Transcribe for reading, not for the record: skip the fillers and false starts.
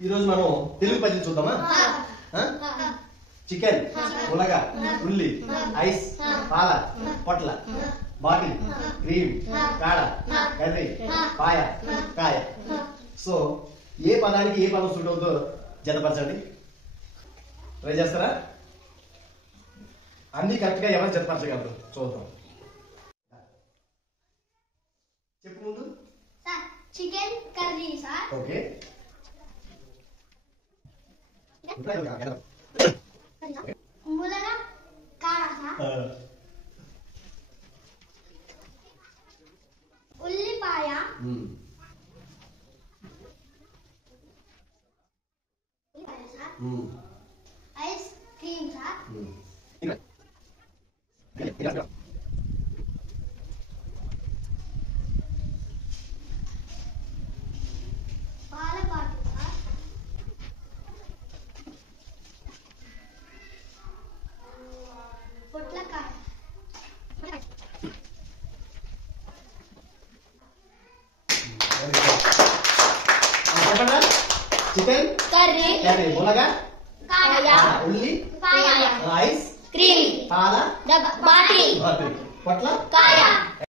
ఈ రోజు మనం తెలుగు పద్యం చూద్దామా? చికెన్, ఉలగ, ఉల్లి, ఐస్, పాల, పొట్ల, బాటిల్, క్రీమ్, కాడ, కర్రీ, పాయ, కాయ. సో ఏ పదానికి ఏ పదం సూట్ అవుతుందో జతపరచండి. ట్రై చేస్తారా? అన్ని కరెక్ట్ గా ఎవరు జతపరచగలరు చూద్దాం. చెప్పు ముందు. Chicken curry sir. ఓకే. ములగ కాడ సార్. ఉల్లిపాయ, సార్. Ice cream sir. పాల బాటిల్ సార్. పొట్లకాయ. చికెన్ కర్రీ, ములగ, కాయ, ఉల్లి, పాయ, ఐస్ క్రీమ్, పాల, బాటిల్, పొట్ల, కాయ.